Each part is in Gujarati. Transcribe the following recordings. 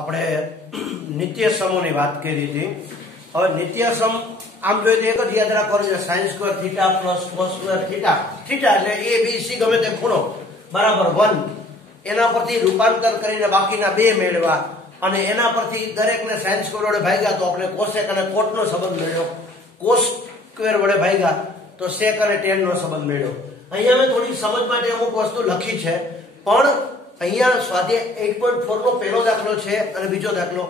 આપણે નિત્ય સમોની વાત કરી હતી। હવે નિત્ય સમ આમ જોઈએ તો એક જ યાદ રાખવાનું છે, sin square theta plus cos square theta, theta એટલે a b c ગમે તે ખૂણો બરાબર 1, એના પરથી રૂપાંતર કરીને બાકીના બે મેળવ્યા અને એના પરથી દરેકને sin સ્ક્વેર વડે ભાગ્યા તો આપણે cosec અને cot નો સંબંધ મેળવ્યો, cos સ્ક્વેર વડે ભાગ્યા તો sec અને tan નો સંબંધ મેળવ્યો। અહીંયા મેં થોડી સમજ માટે અમુક વસ્તુ લખી છે, પણ અહીંયા સ્વાધ્યાય 8.4 નો પહેલો દાખલો છે અને બીજો દાખલો,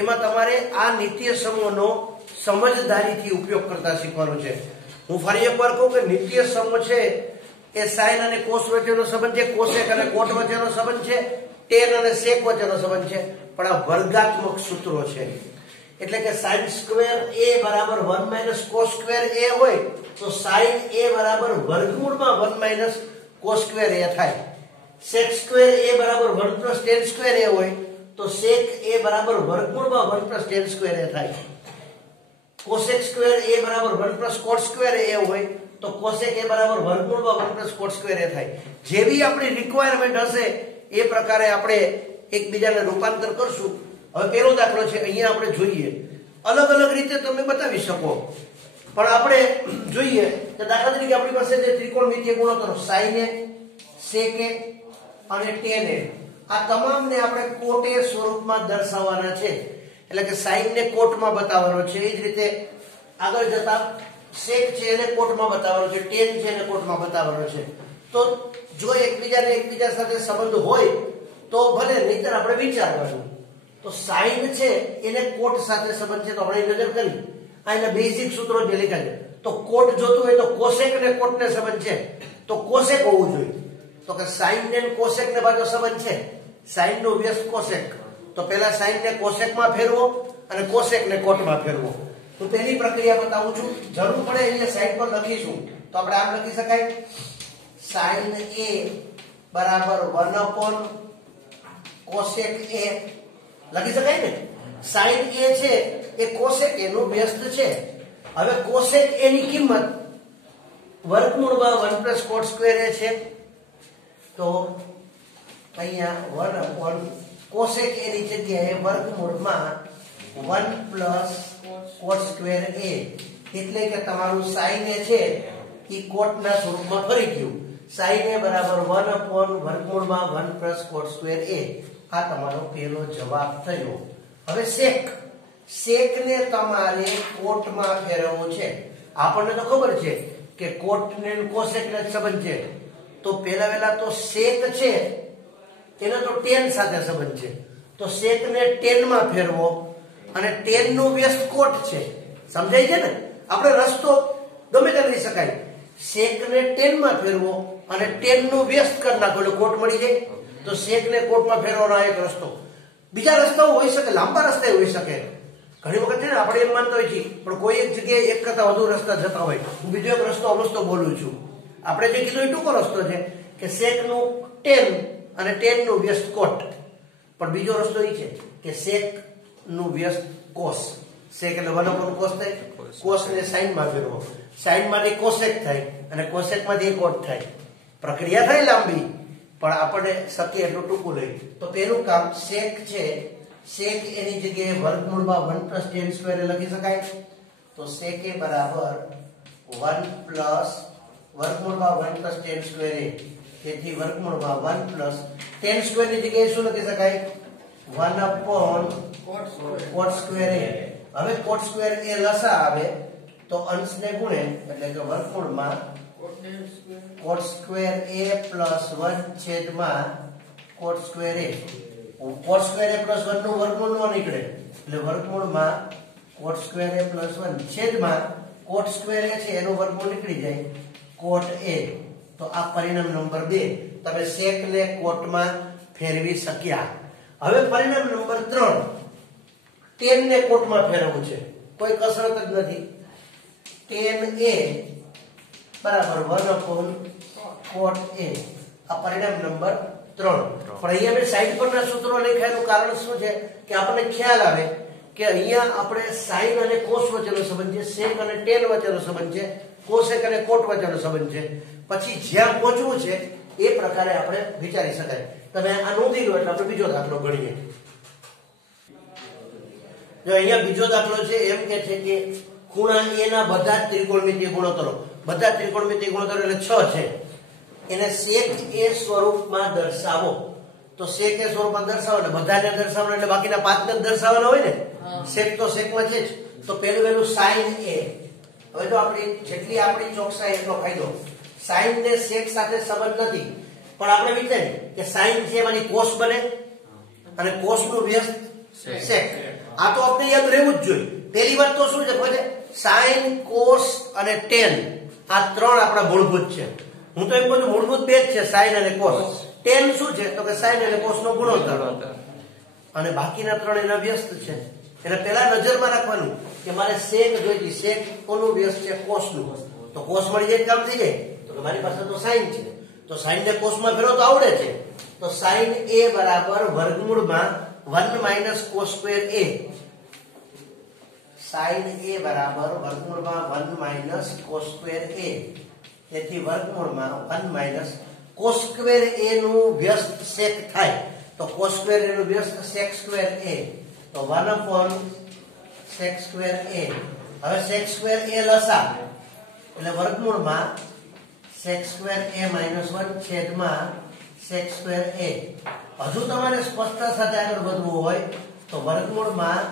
એમાં તમારે આ નિત્ય સમૂહનો સમજદારીથી ઉપયોગ કરતા શીખવાનું છે। હું ફરી એકવાર કહું કે નિત્ય સમૂહ છે એ sin અને cos વચ્ચેનો સંબંધ છે, cosec અને cot વચ્ચેનો સંબંધ છે, tan અને sec વચ્ચેનો સંબંધ છે, પણ આ વર્ગાત્મક સૂત્રો છે। એટલે કે sin સ્ક્વેર a બરાબર 1 - cos સ્ક્વેર a હોય તો sin a બરાબર વર્ગમૂળમાં 1 - cos સ્ક્વેર a થાય। sec સ્ક્વેર a બરાબર 1 + tan સ્ક્વેર a હોય તો sec a બરાબર વર્ગમૂળમાં 1 + tan સ્ક્વેર a થાય। cosec સ્ક્વેર a બરાબર 1 + cot સ્ક્વેર a હોય તો cosec a બરાબર વર્ગમૂળમાં 1 + cot સ્ક્વેર a થાય। જેવી આપણી રિક્વાયરમેન્ટ હશે એ પ્રકારે આપણે એકબીજાને રૂપાંતર કરશું। હવે પહેલો દાખલો છે, અહીંયા આપણે જોઈએ, અલગ અલગ રીતે તમે બતાવી શકો, પણ આપણે જોઈએ કે દાખલા તરીકે આપણી પાસે જે ત્રિકોણમિતિય ગુણોત્તરો sin a, sec a અને tan a, આ તમામને આપણે cot a સ્વરૂપમાં દર્શાવવાના છે। એટલે કે sin ને cot માં બતાવવાનો છે, એ જ રીતે આગળ જતા sec છે એને cot માં બતાવવાનો છે, tan છે એને cot માં બતાવવાનો છે। તો જો એકબીજા સાથે સંબંધ હોય તો ભલે, નહીતર આપણે વિચારવાનું। તો sin છે એને cot સાથે સંબંધ છે તો આપણે નજર કરી આ એના બેઝિક સૂત્રો જે લખ્યા છે, તો cot જોતું હોય તો cosec ને cot ને સંબંધ છે તો cosec હોવું જોઈએ। તો કે sin ને cosec ને બાજુ સંબંધ છે, sin નો વ્યસ્ત cosec, તો પહેલા sin ને cosec માં ફેરવો અને cosec ને cot માં ફેરવો। તો પહેલી પ્રક્રિયા બતાવું છું, જરૂર પડે અહીંયા સાઈડ પર લખીશું તો આપણે આમ લખી શકાય, sin a બરાબર 1 / cosec a લખી શકાય ને। sin a છે એ cosec a નું વ્યસ્ત છે। હવે cosec a ની કિંમત વર્ગમૂળમાં 1 + cot સ્ક્વેર a છે, તો અહીંયા 1 / cosec a ની જગ્યાએ વર્ગમૂળમાં 1 + cot સ્ક્વેર a, એટલે કે તમારું sin a છે એ cot ના સ્વરૂપમાં ફરી ગયું। sin a બરાબર 1 / વર્ગમૂળમાં 1 + cot સ્ક્વેર a, આ તમારો પહેલો જવાબ થયો। હવે sec ને તમારે cot માં ફેરવવું છે। આપણને તો ખબર છે કે cot ને cosec ને સંબંધ છે, તો પહેલા તો sec છે એનો તો tan સાથે સંબંધ છે, તો sec ને tan માં ફેરવો અને tan નું વ્યસ્ત cot છે, સમજાય છે ને। આપણે રસ્તો ગમે તે લઈ શકાય, sec ને tan માં ફેરવો અને tan નું વ્યસ્ત કરી નાખો એટલે cot મળી જાય। તો sec ને cot માં ફેરવાનો એક રસ્તો, બીજા રસ્તાઓ હોઈ શકે, લાંબા રસ્તા હોઈ શકે। ઘણી વખત છે ને આપણે એમ માનતા હોય છે, પણ કોઈ એક જગ્યાએ એક કરતા વધુ રસ્તા જતા હોય, હું બીજો એક રસ્તો બોલું છું। આપણે જે કીધું એ ટૂંકો રસ્તો છે કે sec નું tan અને tan નું વ્યસ્ત cot, પણ બીજો રસ્તો એ છે કે sec નું વ્યસ્ત cos, sec એટલે 1 / cos થાય, cos ને sin માં ફેરવો, sin માંથી cosec થાય અને cosec માંથી cot થાય। પ્રક્રિયા થાય લાંબી, પણ આપણે શક્ય એટલું ટૂંકું લઈ। તો પહેલું કામ sec છે, sec એની જગ્યાએ વર્ગમૂળમાં 1 + tan સ્ક્વેર લખી શકાય, તો sec a બરાબર 1 + વર્ગમૂળમાં 1 + tan સ્ક્વેર a, તેથી વર્ગમૂળમાં 1 + tan સ્ક્વેર ની જગ્યાએ શું લખી શકાય, 1 / cot સ્ક્વેર a। હવે cot સ્ક્વેર a લસા આવે તો અંશને ગુણે, એટલે કે વર્ગમૂળમાં cot square a + 1 / cot square a, cot square a + 1 નું વર્ગમૂળ ન નીકળે એટલે વર્ગમૂળમાં cot square a + 1 / cot square a છે એનું વર્ગમૂળ નીકળી જાય, cot a। તો આ પરિણામ નંબર 2, તમે sec ને cot માં ફેરવી શક્યા। હવે પરિણામ નંબર 3, tan ને cot માં ફેરવવું છે, કોઈ કસરત જ નથી। tan a બરાબર 1 / cot a, આ પરિણામ નંબર 3। પણ અહીંયા મેં સાઈડ પરના સૂત્રો લખ્યાનું કારણ શું છે કે આપણને ખ્યાલ આવે કે અહીંયા આપણે sin અને cos વચ્ચેનો સંબંધ છે, sec અને tan વચ્ચેનો સંબંધ છે, cosec અને cot વચ્ચેનો સંબંધ છે, પછી જ્યાં પહોંચવું છે એ પ્રકારે આપણે વિચારી શકાય। તમે આ નોંધી લો એટલે આપણે બીજો દાખલો ગણીએ। જો અહીંયા બીજો દાખલો છે એમ કે છે કે ખૂણા A ના બધા જ ત્રિકોણમિતિય ગુણોત્તરો, બધા ત્રિકોણમિતિય ગુણોત્તરો એટલે 6 છે, એને sec A સ્વરૂપમાં દર્શાવો. તો sec A સ્વરૂપમાં દર્શાવો એટલે બધાને દર્શાવો એટલે બાકીના 5 ને દર્શાવવાના હોય ને. sec તો sec માં છે જ. તો પહેલું sin A. હવે જો આપણી ચોકસાઈ એટલો ફાયદો, sin ને sec સાથે સંબંધ નથી, પણ આપણે વિચારીએ કે sin છે એમાંથી cos બને અને cos નું વ્યસ્ત sec. આ તો આપણે યાદ રહેવું જ જોઈએ. પહેલી વાત તો શું છે ખબર છે, sin cos અને tan આ ત્રણ આપણા મૂળભૂત છે. હું તો એમ કહું છું મૂળભૂત બે જ છે, sin અને cos. tan શું છે તો કે sin અને cos નો ગુણોત્તર, અને બાકીના ત્રણ એના વ્યસ્ત છે. એટલે પહેલા નજરમાં રાખવાનું કે મારે sec જોઈતી, sec કોનું વ્યસ્ત છે, cos નું. તો cos મળી જાય કામ થઈ જાય. તો કે મારી પાસે તો sin છે, તો sin ને cos માં ફેરવો તો આવડે છે. તો sin A બરાબર વર્ગમૂળમાં 1 - cos square A. sin A બરાબર વર્ગમૂળમાં 1 - cos સ્ક્વેર A. તેથી વર્ગમૂળમાં 1 - cos સ્ક્વેર A નું વ્યસ્ત sec થાય. તો cos સ્ક્વેર A નું વ્યસ્ત sec સ્ક્વેર A. તો 1 / sec સ્ક્વેર A. હવે sec સ્ક્વેર A લસા એટલે વર્ગમૂળમાં sec સ્ક્વેર A - 1 છેદમાં sec સ્ક્વેર A. હજુ તમારે સ્પષ્ટતા સાથે આગળ વધવું હોય તો વર્ગમૂળમાં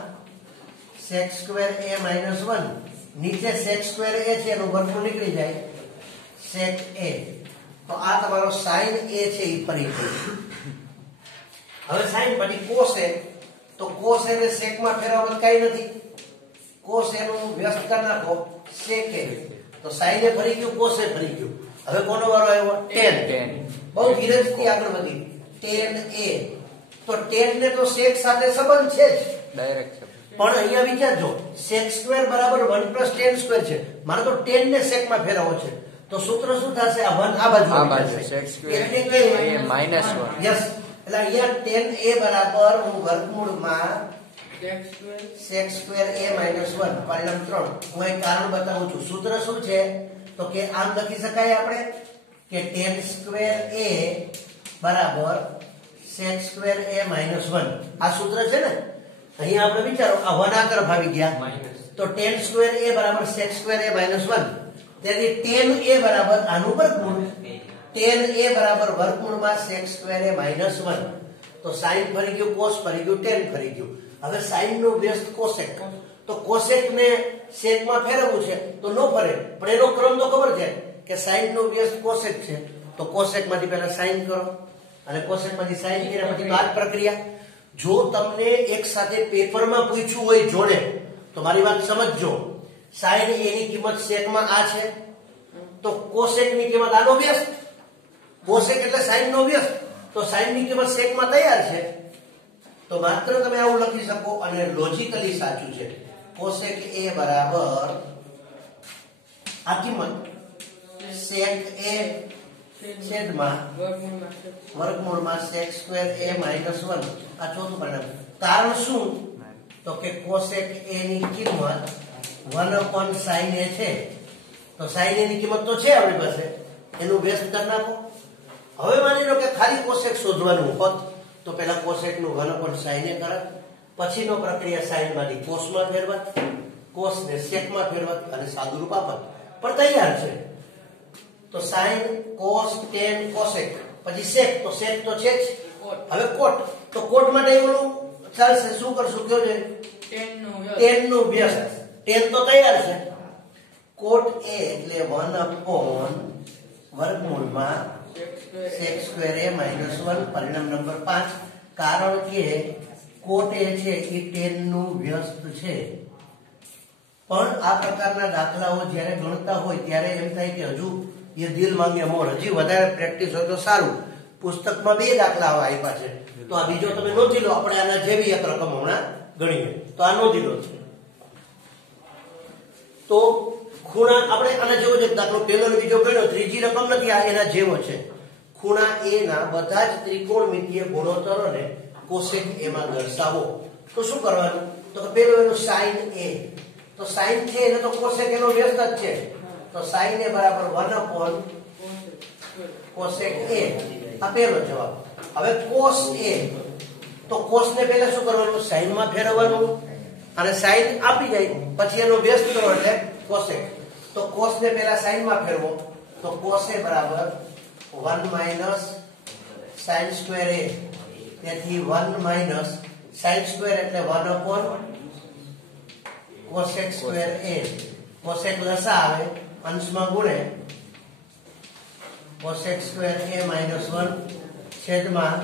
sec સ્ક્વેર A - 1, નીચે sec સ્ક્વેર A છે એનું વર્ગમૂળ નીકળી જાય sec A. તો આ તમારો sin A છે એ પરિચય. હવે sin પછી cos A. તો cos A ને sec માં ફેરવવાનું કઈ નથી, cos A નું વ્યસ્ત કરી નાખો sec A. તો sin A ફરી ગયું, cos A ફરી ગયું. હવે કોનો વારો આવ્યો, tan. બહુ ધીરજથી આગળ વધી tan A. તો tan ને તો sec સાથે સંબંધ છે જ ડાયરેક્ટ, પણ અહીંયા વિચારજો sec સ્ક્વેર બરાબર 1 + tan સ્ક્વેર છે, મારે તો tan ને sec માં ફેરવવો છે. તો સૂત્ર શું થશે, આ 1 આ બાજુ sec સ્ક્વેર એટલે કે -1. યસ, એટલે અહીંયા tan A બરાબર હું વર્ગમૂળમાં sec સ્ક્વેર A - 1 પરિણામ 3. હું એક કારણ બતાવું છું. સૂત્ર શું છે તો કે આમ લખી શકાય આપણે કે tan સ્ક્વેર A બરાબર sec સ્ક્વેર A - 1. આ સૂત્ર છે ને. અહીંયા આપણે વિચારો આ 1 આ તરફ આવી ગયા, તો tan સ્ક્વેર A બરાબર sec સ્ક્વેર A - 1. તેથી tan A બરાબર આનું વર્ગમૂળ, tan A બરાબર વર્ગમૂળમાં sec સ્ક્વેર A - 1. તો sin ફરી ગયું, cos ફરી ગયું, tan ફરી ગયું. હવે sin નું વ્યસ્ત cosec. તો cosec ને sec માં ફેરવવું છે તો નો ફરે, પણ એનો ક્રમ તો ખબર છે કે sin નું વ્યસ્ત cosec છે. તો cosec માંથી પહેલા sin કરો અને cosec માંથી sin કર્યા પછી બાદ પ્રક્રિયા. જો તમને એક સાથે પેપરમાં પૂછ્યું હોય જોડે તો મારી વાત સમજજો, sin A ની કિંમત sec માં આ છે, તો cosec ની કિંમત આનો વ્યસ્ત, cosec એટલે sin નો વ્યસ્ત, તો sin ની કિંમત sec માં તૈયાર છે. તો માત્ર તમે આવું લખી શકો અને લોજિકલી સાચું છે. cosec A બરાબર આ કિંમત sec A છેદમાં વર્ગમૂળમાં sec સ્ક્વેર A - 1. આ ચોથું પરિણામ. કારણ શું તો કે cosec A ની કિંમત 1 / sin A છે. તો sin A ની કિંમત તો છે આપણી પાસે, એનું વ્યસ્ત કરી નાખો. હવે માની લો કે ખાલી cosec શોધવાનું હોત તો પહેલા cosec નું 1 / sin A કરત, પછીનો પ્રક્રિયા sin માંથી cos માં ફેરવત, cos ને sec માં ફેરવત અને સાદુરૂપ આપત. પણ તૈયાર છે. તો sin, cos, tan, cosec, પછી sec, તો sec તો છે જ. હવે cot, તો cot માટે એવું ચાલશે, શું કરશું કયો છે, tan નું વ્યસ્ત. tan તો તૈયાર છે. cot A એટલે 1 / વર્ગમૂળમાં sec સ્ક્વેર A - 1 પરિણામ નંબર 5. કારણ કે cot A છે એ tan નું વ્યસ્ત છે. પણ આ પ્રકારના દાખલાઓ જ્યારે ગણતા હોય ત્યારે એમ થાય કે હજુ એ દિલ માંગે મોર, હજી વધારે પ્રેક્ટિસ હોય તો સારું. પુસ્તકમાં 2 દાખલા આપ્યા છે, તો આ બીજો તમે નોંધી લો. આપણે આના જેવી એક રકમ હમણાં ગણીએ, તો આ નોંધી લો છે. તો ખૂણા આપણે આના જેવો જ એક દાખલો પહેલો ને બીજો ગણ્યો, ત્રીજી રકમ નથી, આ એના જેવો છે. ખૂણા A ના બધા જ ત્રિકોણમિતિય ગુણોત્તરોને cosec A માં દર્શાવો. તો શું કરવાનું તો કે પહેલું એનું sin A. તો sin છે એને તો cosec એનો વ્યસ્ત જ છે. તો sin A બરાબર 1 / cosec A. આ પહેલો જવાબ. હવે cos A, તો cos ને પહેલા શું કરવાનું, sin માં ફેરવવાનું, અને sin આપી જાય પછી એનો વ્યસ્ત કરો એટલે cosec. તો cos ને પહેલા sin માં ફેરવો તો cos a બરાબર 1 minus sin square a. તેથી 1 minus sin square એટલે 1 upon cosec square a. cosec લસા આવે અંશમાં ગુણે cosec square a minus 1 છેદમાં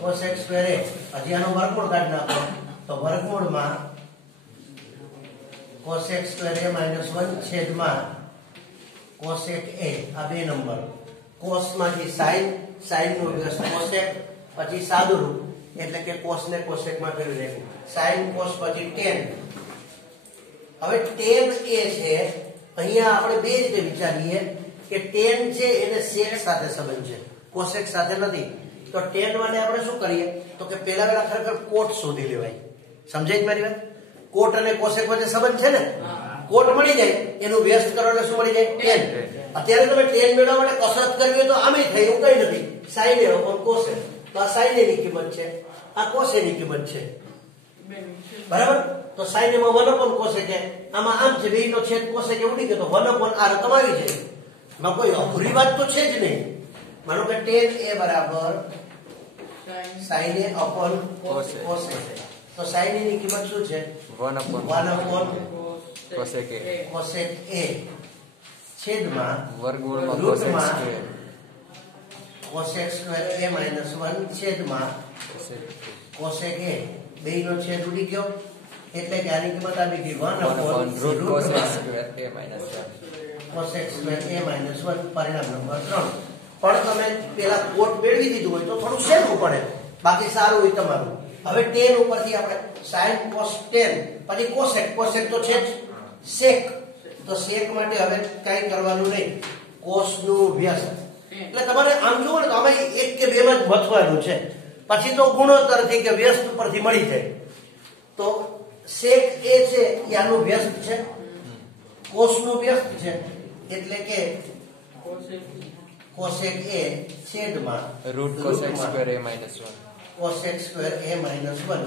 cosec square a. હજી આનો વર્ગમૂળ કાઢી નાખો તો વર્ગમૂળમાં cosec square a minus 1 છેદમાં cosec a. આ બે નંબર cos માંથી sin નું વ્યસ્ત cosec પછી સાદું રૂપ એટલે કે cos ને cosec માં ફેરવી દેવું sin cos પછી tan. હવે tan a છે અહીંયા આપણે બે રીતે વિચારીએ કે tan છે એને sec સાથે સંબંધ છે cosec સાથે નથી. તો tan માટે આપણે શું કરીએ તો કે પહેલા ખરેખર કોટ શોધી લેવાય. સમજાય મારી વાત? કોટ અને cosec વચ્ચે સંબંધ છે ને કોટ મળી જાય એનું વ્યસ્ત કરો એટલે શું મળી જાય tan. અત્યારે તમે tan મેળવવા માટે કસરત કરવી હોય તો આમે થાય એવું કઈ નથી sin a upon cosec. તો આ sin a ની કિંમત છે આ cos a ની કિંમત છે બરાબર. તો sin a માં 1 upon cosec છે આમાં આમ છે બેયનો છેદ cosec એ ઉડી ગયો તો 1 upon આ રકમ આવી છે. માં કોઈ અઘરી વાત તો છે જ નહીં. માનો કે tan a બરાબર sin a upon cosec. તો sin a ની કિંમત શું છે 1 upon cosec a. cosec a છેદમાં વર્ગમૂળમાં રૂટમાં cosec square cosec square a minus 1 છેદમાં cosec a. બેયનો છેદ ઉડી ગયો એટલે કે આની કિંમત આવી ગઈ 1 upon root cosec square a minus 1. cosec square a minus 1. પરિણામ નંબર 3. પણ તમે પેલા કોટ મેળવી દીધું હોય તો થોડું સહેલું પડે બાકી સારું હોય તમારું. હવે tan ઉપરથી આપણે sin cos tan પછી cosec તો છે જ sec. તો sec માટે હવે કઈ કરવાનું નહીં cos નું વ્યસ્ત. એટલે તમારે આમ જુઓ ને તો આમાં એક કે બે માં જ મથવાનું છે પછી તો ગુણોત્તરથી કે વ્યસ્ત ઉપરથી મળી જાય. તો sec a છે યાનું વ્યસ્ત છે cos નું વ્યસ્ત છે એટલે કે cosec a છેદમાં root cosec square a minus 1. cosec square a minus 1.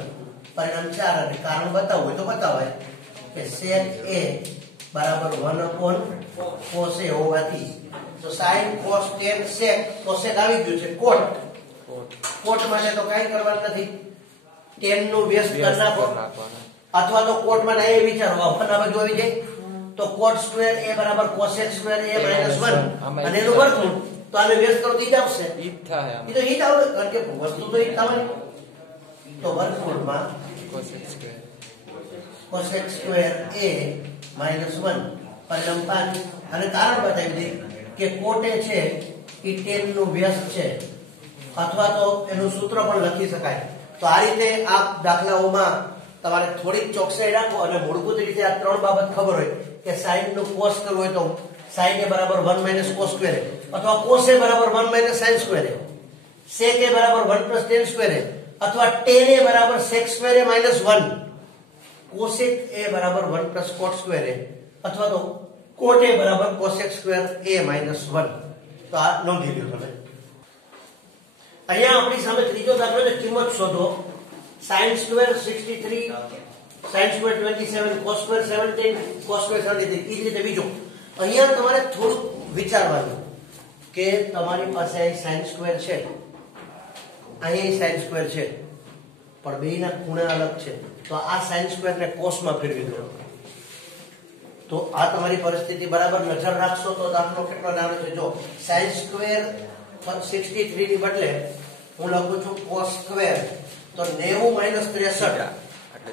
પરિણામ 4. અને કારણ બતાવવું હોય તો બતાવાય કે sec a બરાબર 1 upon cos a હોવાથી તો sin cos tan sec cosec આવી ગયું છે કોટ માટે તો કઈ કરવાનું નથી tan નું વ્યસ્ત કરી નાખો અથવા તો કોટ માં નહીં વિચારો અપના બાજુ આવી જાય તો cot square a બરાબર cosec square a minus 1 અને એનું વર્ગમૂળ તો આને વ્યસ્ત કરો તો ઈ જ આવશે. ઈ તો ઈ જ આવે કારણ કે વસ્તુ તો ઈ જ થવાની. તો વર્ગમૂળમાં cosec square a minus 1 પરિણામ 5. અને કારણ બતાવી દે કે કોટ એ છે એ tan નું વ્યસ્ત છે અથવા તો એનું સૂત્ર પણ લખી શકાય. તો આ રીતે આ દાખલાઓમાં તમારે થોડીક ચોકસાઈ રાખો અને મૂળભૂત રીતે આ ત્રણ બાબત ખબર હોય કે sin નું cos કરવું હોય તો sin a બરાબર 1 minus cos square અથવા cos a બરાબર 1 minus sin square sec a બરાબર 1 plus tan square અથવા tan a બરાબર sec square a minus 1 cosec a બરાબર 1 plus cot square અથવા તો cot a બરાબર cosec square a minus 1. તો આ નોંધી લ્યો તમે. અહીંયા આપણી સામે ત્રીજો દાખલો છે કિંમત શોધો sin square 63 sin square 27 cos square 17 cos square 33. એ રીતે બીજો અહીંયા તમારે થોડું વિચારવાનું કે તમારી પાસે અહીં sin square છે અહીં sin square છે પણ બેયના ખૂણા અલગ છે તો આ sin square ને cos માં ફેરવી દો. તો આ તમારી પરિસ્થિતિ બરાબર નજર રાખશો તો દાખલો કેટલો નાનો છે. જો sin square 63 ની બદલે હું લખું છું cos square તો 90 minus 63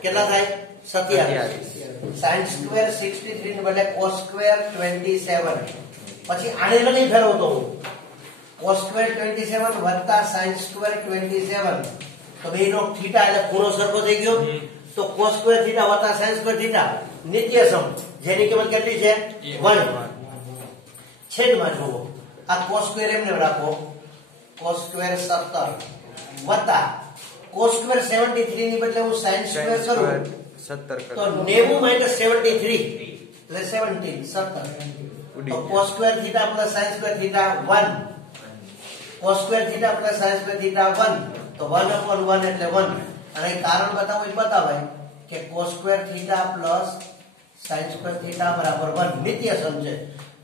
કેટલા થાય 27. sin square 63 ને બદલે cos square 27 પછી આને નહીં ફેરવતો હું cos square 27 વત્તા sin square 27 તો બેનો થીટા એટલે ખૂણો સરખો થઈ ગયો. તો cos square થીટા વત્તા sin square થીટા નિત્યસમ જેની કિંમત કેટલી છે 1 છેદમાં જુઓ આ cos square એમને રાખો cos square 17 વત્તા cos square 73 ની બદલે હું sin square કરું 17 તો 90 minus 73 એટલે 17 તો cos square theta plus sin square theta 1 cos square theta plus sin square theta 1 તો 1 upon 1 એટલે 1. અને કારણ બતાવો એ બતાવાય કે cos square theta plus sin square theta બરાબર 1 નિત્યસમ છે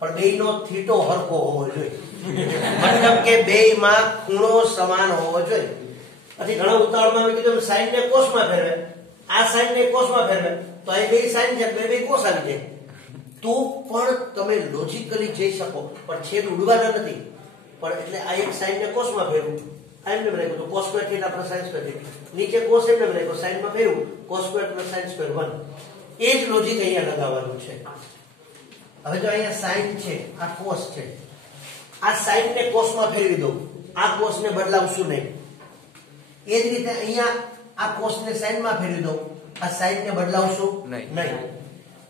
પણ બેયનો થીટો હરખો હોવો જોઈએ મતલબ કે બેયમાં ખૂણો સમાન હોવો જોઈએ પછી ઘણા ઉતાવળમાં મેં કીધું sin ને cos માં ફેરવે આ sin ને cos માં ફેરવે તો અહીં બે sin છે બે cos આવી જાય તો પણ તમે લોજિકલી જઈ શકો પણ છેદ ઉડવાના નથી પણ એટલે આ એક sin ને cos માં ફેરવું આ એમને રાખ્યું તો cos square theta plus sin square theta નીચે cos એમને રાખ્યું sin માં ફેરવું cos square plus sin square 1 એ જ લોજિક અહીંયા લગાવવાનું છે હવે જો અહીંયા sin છે આ cos છે આ sin ને cos માં ફેરવી દો આ cos ને બદલાવશું નહીં એ જ રીતે અહીંયા આ cos ને sin માં ફેરવી દો આ sin ને બદલાવશું નહીં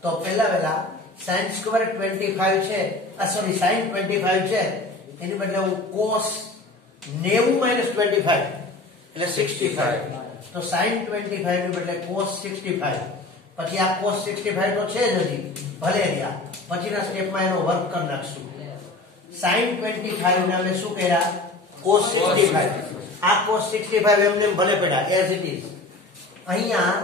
તો પહેલા sin સ્ક્વેર 25 છે આ સોરી sin 25 છે એની બદલે હું cos 90 - 25 એટલે 65 તો sin 25 ની બદલે cos 65 પછી આ cos 65 તો છે જ હજી ભલે રહ્યા પછીના સ્ટેપમાં એનો વર્ક કરી નાખશું sin 25 ને અમે શું કર્યા cos 65 આ cos 65 એમને ભલે પડ્યા as it is અહીંયા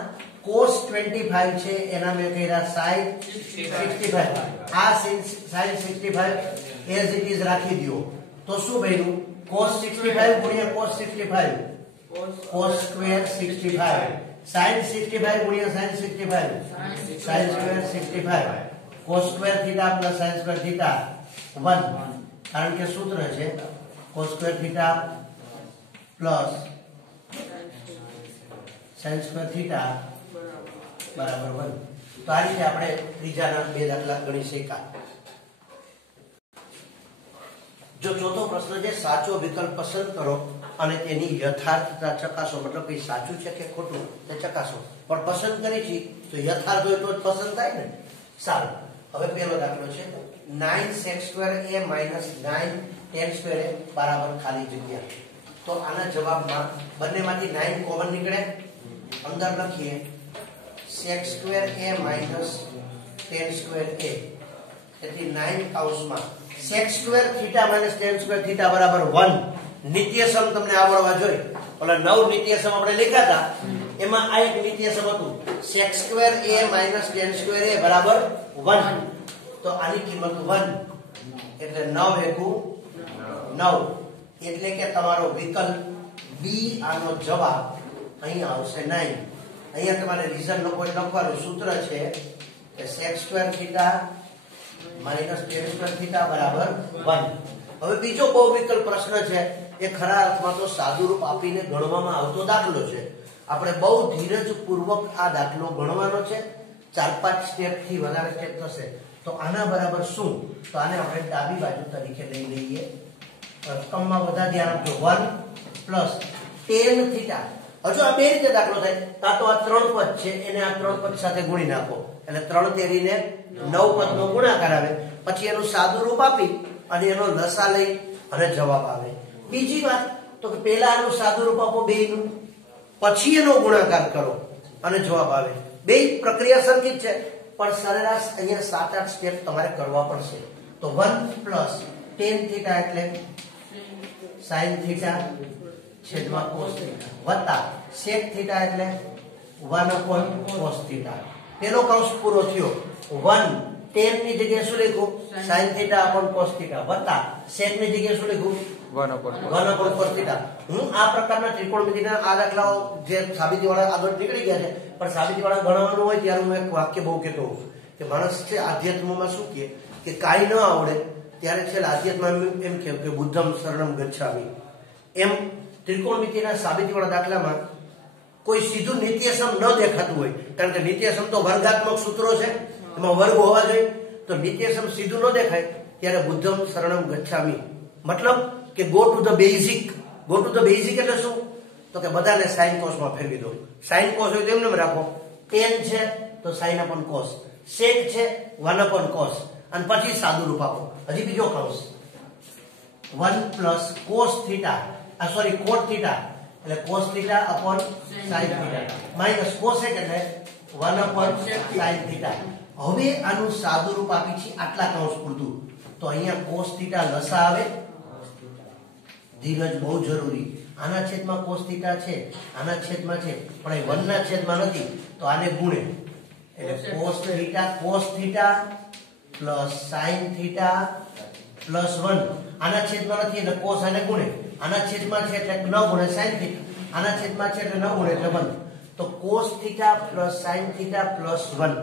cos 25 છે એના મેં કર્યા sin 65 આ sin 65 as it is રાખી દો તો શું બન્યું cos 65 ગુણ્યા cos 65 cos સ્ક્વેર 65 sin 65 ગુણ્યા sin 65 sin square 65 cos square theta plus sin square theta 1 કારણ કે સૂત્ર છે cos square theta plus sin square theta બરાબર 1 તો આ રીતે આપણે ત્રીજાના બે દાખલા ગણી શક્યા જો ચોથો પ્રશ્ન છે સાચો વિકલ્પ પસંદ કરો અને તેની યથાર્થતા ચકાસો મતલબ કે સાચું છે કે ખોટું તે ચકાસો પણ પસંદ કરી છે તો યથાર્થ હોય તો જ પસંદ થાય ને સારું હવે પહેલો દાખલો છે 9x2a - 9tan2a બરાબર ખાલી જગ્યા તો આના જવાબમાં બંનેમાંથી 9 કોમન નીકળે અંદર લખીએ sec2a - tan2a તેથી 9 કૌંસમાં sec2 થીટા - tan2 થીટા બરાબર 1 નિત્યસમ તમને આવડવા જોઈએ ઓલા 9 નિત્યસમ આપણે લખ્યા હતા એમાં આ એક નિત્યસમ હતું sec2a - tan2a બરાબર 1 તો આની કિંમત 1 એટલે 9 એકુ 9 એટલે કે તમારો વિકલ્પ બી આનો જવાબ અહીંયા આવશે 9 અહીંયા તમારે રીઝન લખવાનું સૂત્ર છે કે sec2 થીટા tan2 થીટા બરાબર 1 હવે બીજો બહુવિકલ્પ પ્રશ્ન છે એ ખરા અર્થમાં તો સાદુરૂપ આપીને ગણવામાં આવતો દાખલો છે આપણે બહુ ધીરજપૂર્વક આ દાખલો ગણવાનો છે 4-5 સ્ટેપ થી વધારે સ્ટેપ થશે તો આના બરાબર શું તો આને આપણે ડાબી બાજુ તરીકે લઈ લઈએ રકમમાં બધા ધ્યાન આપજો 1 tan થીટા હજુ આ બે રીતે દાખલો થાય કાં તો આ 3 પદ છે એને આ 3 પદ સાથે ગુણી નાખો એટલે 3 તેરીને 9 પદનો ગુણાકાર આવે પછી એનું સાદું રૂપ આપી અને એનો લસા લઈ અને જવાબ આવે બીજી વાત તો કે પહેલા આનું સાદું રૂપ આપો બેયનું પછી એનો ગુણાકાર કરો અને જવાબ આવે બે પ્રક્રિયા સરખી છે પણ સરેરાશ અહીંયા 7-8 સ્ટેપ તમારે કરવા પડશે તો 1 tan થીટા એટલે sin થીટા છેદમાં cos થીટા વત્તા sec થીટા એટલે 1 cos થીટા પેલો કૌંસ પૂરો થયો 1 tan ની જગ્યાએ શું લખ્યું sin થીટા cos થીટા વત્તા sec ની જગ્યાએ શું લખ્યું 1 cos થીટા હું આ પ્રકારના ત્રિકોણમિતિના આ દાખલાઓ જે સાબિતીવાળા આગળ નીકળી ગયા છે પણ સાબિતીવાળા ગણવાનું હોય ત્યારે હું એક વાક્ય બહુ કહેતો હોઉં કે માણસ છે આધ્યાત્મમાં શું કહે કે કાંઈ ન આવડે ત્યારે છેલ્લે આધ્યાત્મમાં એમ કહે કે બુદ્ધમ શરણમ ગચ્છામિ એમ ત્રિકોણમિતિના સાબિતીવાળા દાખલામાં કોઈ સીધું નિત્યસમ ન દેખાતું હોય કારણ કે નિત્યસમ તો વર્ગાત્મક સૂત્રો છે એમાં વર્ગ હોવા જોઈએ તો નિત્યસમ સીધું ન દેખાય ત્યારે બુદ્ધમ શરણમ ગચ્છામિ મતલબ કે ગો ટુ ધ બેઝિક એટલે શું તો કે બધાને sin cos માં ફેરવી દો sin cos હોય તો એમને રાખો tan છે તો sin upon cos sec છે 1 upon cos અને પછી સાદું રૂપ આપો હજી બીજો કૌંસ 1 cos થીટા cot થીટા એટલે cos theta upon sin theta minus cosec એટલે 1 upon sin થીટા હવે આનું સાદું રૂપ આપી છે આટલા કૌંસ પૂરતું તો અહીંયા cos થીટા લસા આવે ધીરજ બહુ જરૂરી આના છેદમાં cos થીટા છે, આના છેદમાં છે, પણ એ 1 ના છેદમાં નથી, તો આને ગુણે એટલે cos theta plus sin theta plus 1. આના છેદમાં નથી એટલે cos આને ગુણે, આના છેદમાં છે એટલે ન ગુણે sin થીટા, આના છેદમાં છે એટલે ન ગુણે એટલે 1. તો cos theta plus sin theta plus 1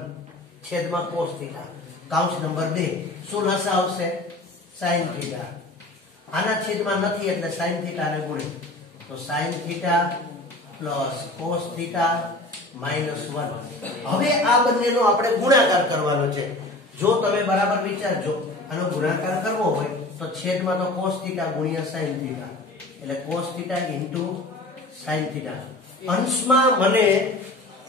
છેદમાં cos થીટા. કાઉન્સ નંબર 2 શું લસા આવશે? sin theta. આના છેદમાં નથી એટલે sin થીટા ને ગુણે, તો sin theta plus cos theta minus 1. હવે આ બંનેનો આપણે ગુણાકાર કરવાનો છે. જો તમે બરાબર વિચારજો, આનો ગુણાકાર કરવો હોય તો છેદમાં તો cos થીટા ગુણ્યા sin થીટા, એટલે cos theta into sin theta. અંશમાં મને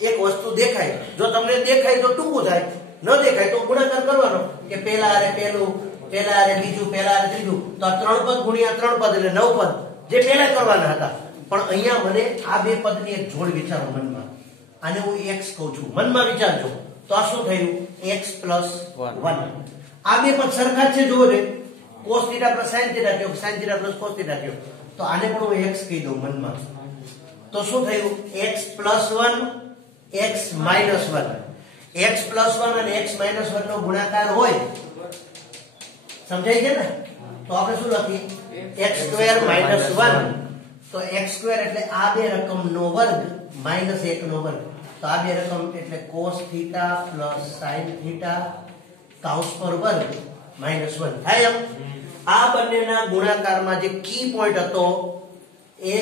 એક વસ્તુ દેખાય, જો તમને દેખાય તો ટૂંકું થાય, ન દેખાય તો ગુણાકાર કરવાનો કે પેલા આરે પેલું, પેલા આરે બીજું, પેલા આરે ત્રીજું, તો આ 3 પદ ગુણ્યા 3 પદ એટલે 9 પદ જે પહેલા કરવાના હતા. પણ અહીંયા મને આ બે પદની એક જોડ વિચારો મનમાં, આને હું x કહું છું, મનમાં વિચારજો. તો આ શું થયું? x plus 1. આ બે પદ સરખા છે, જુઓ ને, cos theta plus sin theta થયો, sin theta plus cos theta થયો, તો આને પણ હું x કહી દઉં મનમાં. તો શું થયું? x plus 1 x minus 1. x plus 1 અને x માઈનસ 1 નો ગુણાકાર હોય, સમજાય છે ને? તો આપણે શું લખીએ? x square minus 1. તો x સ્ક્વેર એટલે આ બે રકમનો વર્ગ માઈનસ 1 નો વર્ગ. તો આ બે રકમ એટલે cos theta plus sin theta કાઉન્સ પર વર્ગ માઈનસ 1 થાય. એમ આ બંનેના ગુણાકારમાં જે કી પોઈન્ટ હતો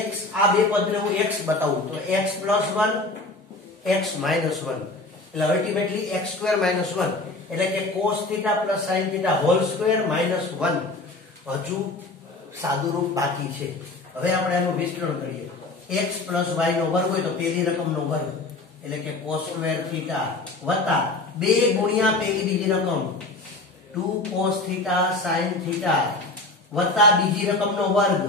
x, આ બે પદને હું x બતાવું તો x પ્લસ 1 x માઈનસ 1 એટલે અલ્ટિમેટલી x સ્ક્વેર માઈનસ 1 એટલે કે cos theta plus sin theta whole square minus 1. હજુ સાદું રૂપ બાકી છે. હવે આપણે આનું વિસ્તરણ કરીએ. x પ્લસ y નો વર્ગ હોય તો પેલી રકમનો વર્ગ એટલે કે cos સ્ક્વેર થીટા વત્તા 2 ગુણ્યા પેલી બીજી રકમ 2 cos થીટા sin થીટા વત્તા બીજી રકમનો વર્ગ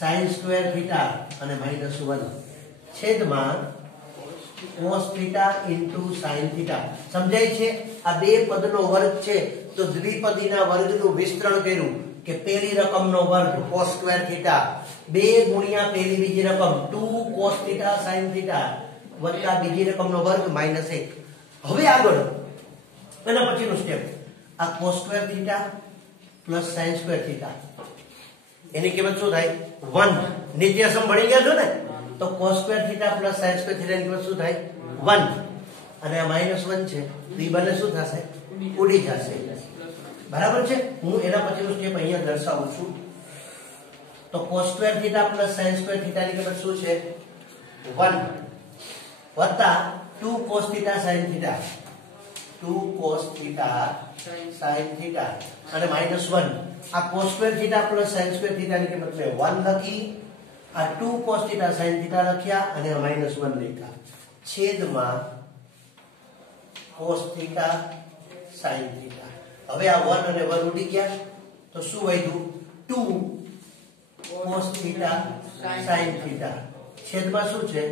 sin સ્ક્વેર થીટા અને માઈનસ 1 છેદમાં cos theta into sin theta. સમજાય છે? આ બે પદનો વર્ગ છે, તો દ્વિપદીના વર્ગનું વિસ્તરણ કર્યું કે પેલી રકમનો વર્ગ cos સ્ક્વેર થીટા 2 ગુણ્યા પેલી બીજી રકમ 2 cos થીટા sin થીટા વત્તા બીજી રકમનો વર્ગ માઈનસ 1. હવે આગળ એના પછીનું સ્ટેપ, આ cos square theta plus sin square theta એની કિંમત શું થાય? 1. નિત્યસમ ભણી ગયા છો ને? તો cos square theta plus sin square theta ની કિંમત શું થાય? 1. અને આ માઈનસ 1 છે, તો એ બંને શું થશે? ઉડી જશે. બરાબર છે? હું એના પછીનું સ્ટેપ અહીંયા દર્શાવું છું. તો cos square theta plus sin square theta ની કિંમત શું છે? 1 વત્તા 2 cos theta sin theta 2 cos theta sin theta અને માઈનસ 1. આ cos square theta plus sin square theta ની કિંમત મેં 1 લખી, આ 2 cos થીટા sin થીટા લખ્યા અને માઈનસ 1 લખ્યા છેદમાં cos થીટા sin થીટા. હવે આ 1 અને 1 ઉડી ગયા તો શું વધ્યું? 2 cos થીટા sin થીટા છેદમાં શું છે?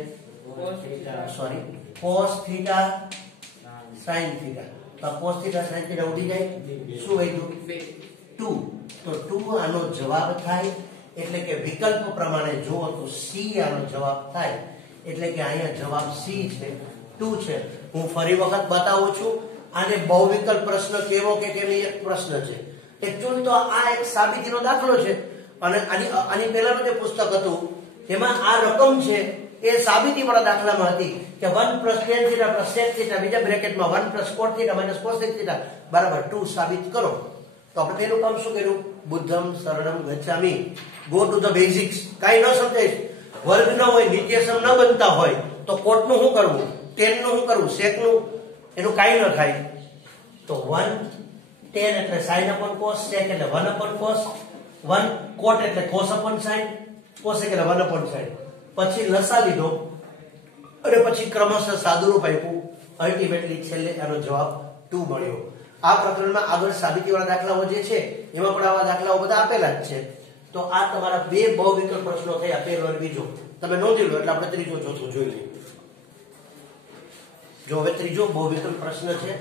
Sorry, cos theta sin theta. તો cos થીટા sin થીટા ઉડી જાય, શું વધ્યું? 2. તો 2 આનો જવાબ થાય. એટલે કે વિકલ્પ પ્રમાણે જુઓ તો C આનો જવાબ થાય. એટલે કે અહીંયા જવાબ C છે, 2 છે. હું ફરી વખત બતાવું છું. આને બહુવિકલ્પ પ્રશ્ન કેવો કે કેમ એક પ્રશ્ન છે. એકચ્યુઅલી તો આ એક સાબિતીનો દાખલો છે અને આની પહેલાનું જે પુસ્તક હતું તેમાં આ રકમ છે એ સાબિતી વાળા દાખલામાં હતી કે 1 + tan θ + sec θ બીજા બ્રેકેટમાં 1 + cot θ - cos θ બરાબર 2 સાબિત કરો. તો આપણે પેલું કામ શું કર્યું? બુદ્ધમ શરણમ ગચ્છામિ, ગો ટુ ધ બેઝિક્સ. કાઈ ન સમજાય, વર્ગ ન હોય, નિત્યસમ ન બનતા હોય તો કોટ નું શું કરવું, tan નું શું કરવું, sec નું, એનું કાઈ ન થાય. તો 1 tan એટલે sin/cos, sec એટલે 1/cos, 1 cot એટલે cos/sin, cosec એટલે 1/sin. પછી લસા લીધો અને પછી ક્રમશઃ સાદુરૂપ આપ્યું. અલ્ટિમેટલી છેલ્લે આનો જવાબ 2 મળ્યો. આ પ્રકરણમાં આગળ સાબિતીવાળા દાખલાઓ જે છે એમાં પણ આવા દાખલાઓ બધા આપેલા જ છે. તો આ તમારા બે બહુવિકલ્પ પ્રશ્નો થયા, પહેલો અને બીજો. તમે નોંધી લો એટલે આપણે ત્રીજો ચોથો જોઈ લઈએ. જો હવે ત્રીજો બહુવિકલ્પ પ્રશ્ન છે.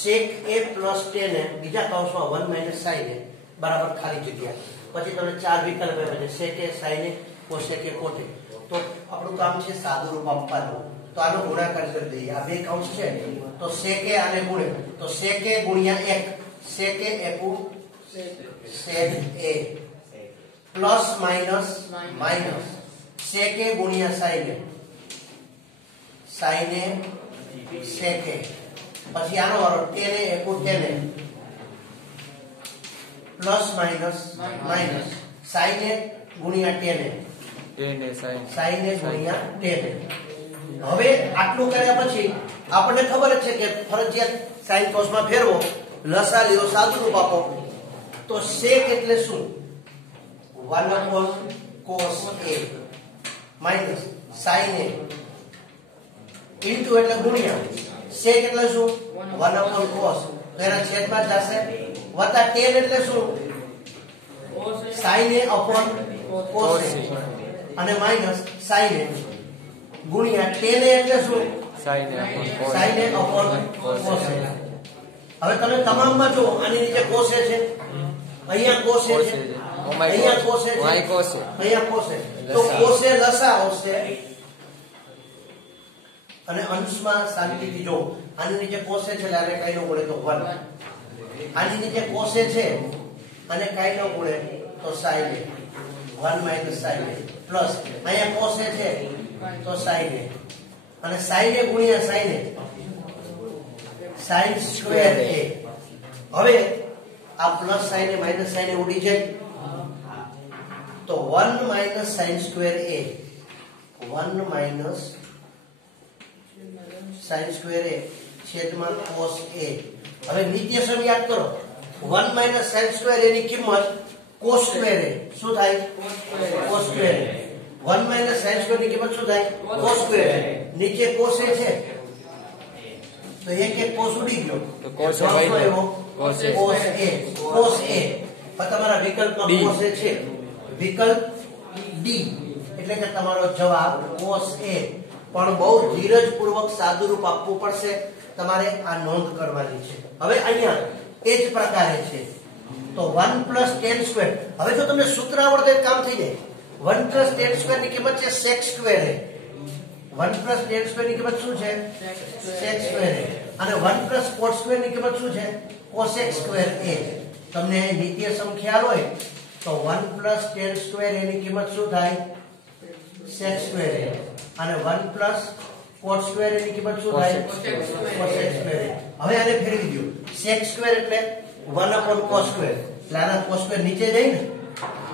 sec a + tan a બીજા કૌંસમાં 1 - sin a બરાબર ખાલી જગ્યા. પછી તમને ચાર વિકલ્પ આપ્યા છે, sec a, sin a, કોસેકે કોટે. તો આપણું કામ છે સાદું રૂપ આપવાનું. તો આનો ગુણાકાર કરી દઈએ. આ બે કૌંસ છે તો સેકે આને ગુણે તો સેકે ગુણ્યા 1 સેકે એકુ સેક a પ્લસ માઈનસ માઈનસ સેકે ગુણ્યા સાઈને સાઈને સેકે. પછી આનો વારો ટેને એકુ ટેને પ્લસ માઈનસ માઈનસ સાઈને ગુણ્યા ટેને સાઈને ગુણ્યા ટેને. હવે આટલું કર્યા પછી આપણને ખબર જ છે કે ફરજિયાત સાઈન કોસમાં ફેરવો, લસા લ્યો, સાદું રૂપ આપો. તો સેક એટલે શું? 1 cos a minus sin a into એટલે ગુણ્યા સેક એટલે શું? 1 cos. તો એના છેદમાં જશે વત્તા tan એટલે શું? sin a upon cos a અને માઈનસ sin a ગુણ્યા tan a એટલે શું? sin a upon cos a. હવે તમે તમામમાં જો આની નીચે cos a છે, અહીંયા cos a છે, અહીંયા cos a છે, અહીંયા cos a. તો cos a લસા આવશે અને અંશમાં શાંતિથી જો આની નીચે cos a છે એટલે આને કાઈ ન ગુણે તો 1. આની નીચે cos a છે અને કાઈ ન ગુણે તો sin a 1 minus sin a plus અહીંયા cos a છે તો sin a અને sin a ગુણ્યા sin a sin square a. હવે આ plus sin a minus sin a ઉડી જાય તો 1 minus sin square a 1 minus sin square a છેદમાં cos a. હવે નિત્યસમ યાદ કરો 1 માઈનસ sin સ્ક્વેર a ની કિંમત cos સ્ક્વેર a શું થાય? cos square a. 1 minus sin square ની કિંમત શું થાય? cos square a. નીચે cos a છે તો એક cos ઉડી ગયો તો cos આવ્યો cos a cos a. પણ તમારા વિકલ્પમાં cos a છે, વિકલ્પ D એટલે કે તમારો જવાબ cos a. પણ બહુ ધીરજપૂર્વક સાદું રૂપ આપવું પડશે, તમારે આ નોંધ કરવાની છે. હવે અહીંયા એ જ પ્રકારે છે તો 1 tan સ્ક્વેર. હવે જો તમને સૂત્ર આવડે તો કામ થઈ જાય. 1 tan સ્ક્વેર ની કિંમત છે sec square a. 1 tan square ની કિંમત શું છે? sec square a. અને 1 cot સ્ક્વેર ની કિંમત શું છે? cosec square a. તમને નિત્યસમ ખ્યાલ હોય તો 1 tan સ્ક્વેર a ની કિંમત શું થાય? sec square a. અને 1 cot સ્ક્વેર a ની કિંમત શું થાય? cosec square a. હવે આને ફેરવી દો. sec સ્ક્વેર એટલે 1 cos સ્ક્વેર. એટલે આના cos સ્ક્વેર નીચે જાય ને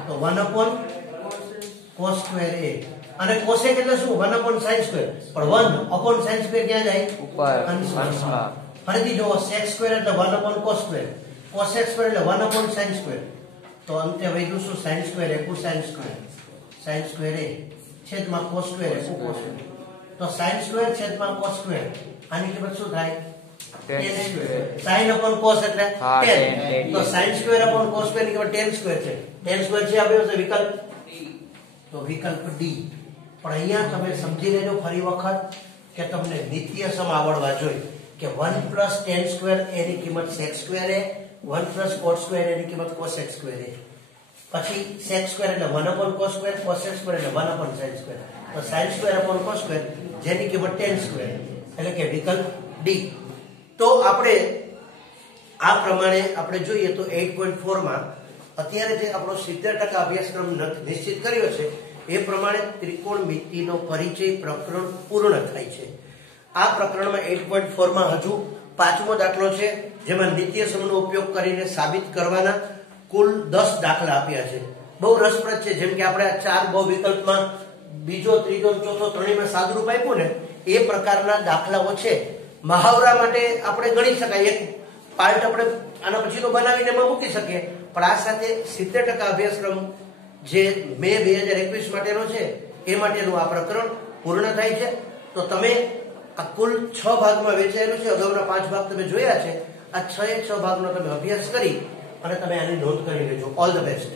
તો 1 cos સ્ક્વેર a. અને cosec એટલે શું? 1 sin સ્ક્વેર. પણ 1 sin સ્ક્વેર ક્યાં જાય? ઉપર અંશમાં. ફરીથી જો sec સ્ક્વેર એટલે 1 cos સ્ક્વેર, cosec સ્ક્વેર એટલે 1 sin સ્ક્વેર. તો અંતે વધ્યું શું? sin સ્ક્વેર એકુ sin square, sin square a છેદમાં cos સ્ક્વેર એકુ cos સ્ક્વેર. તો sin સ્ક્વેર છેદમાં cos સ્ક્વેર આની કિંમત શું થાય? tan square. sin upon cos એટલે tan. તો sin square upon cos square ની કિંમત tan સ્ક્વેર છે. tan સ્ક્વેર છે આપ્યો છે વિકલ્પ તો વિકલ્પ D. પણ અહીંયા તમે સમજી લેજો ફરી વખત કે તમને નિત્યસમ આવડવા જોઈએ કે 1 tan સ્ક્વેર a ની કિંમત sec square a, 1 cot square a ની કિંમત cosec સ્ક્વેર a. પછી sec સ્ક્વેર એટલે 1 cos સ્ક્વેર, cosec સ્ક્વેર એટલે 1 sin સ્ક્વેર. તો sin square upon cos square જેની કિંમત tan સ્ક્વેર એટલે કે વિકલ્પ D. તો આપણે આ પ્રમાણે આપણે જોઈએ તો 8.4 માં અત્યારે જે આપણો 70% અભ્યાસક્રમ નિશ્ચિત કર્યો છે એ પ્રમાણે ત્રિકોણમિતિનો પરિચય પ્રકરણ પૂર્ણ થાય છે. આ પ્રકરણમાં 8.4 માં હજુ પાંચમો દાખલો છે જેમાં નિત્યસમનો ઉપયોગ કરીને સાબિત કરવાના કુલ 10 દાખલા આપ્યા છે. બહુ રસપ્રદ છે. જેમ કે આપણે આ ચાર બહુ વિકલ્પમાં બીજો, ત્રીજો, ચોથો ત્રણેયમાં સાદુરૂપ આપ્યું ને એ પ્રકારના દાખલાઓ છે. મહાવરા માટે આપણે ગણી શકાય, એક પાર્ટ આપણે આના પછીનો બનાવીને એમાં મૂકી શકીએ. પણ આ સાથે 70% અભ્યાસક્રમ જે મે 2021 માટેનો છે એ માટેનું આ પ્રકરણ પૂર્ણ થાય છે. તો તમે આ કુલ 6 ભાગમાં વહેંચાયેલું છે. અગાઉના 5 ભાગ તમે જોયા છે. આ 6 ભાગનો તમે અભ્યાસ કરી અને તમે આની નોંધ કરી લેજો. All the best.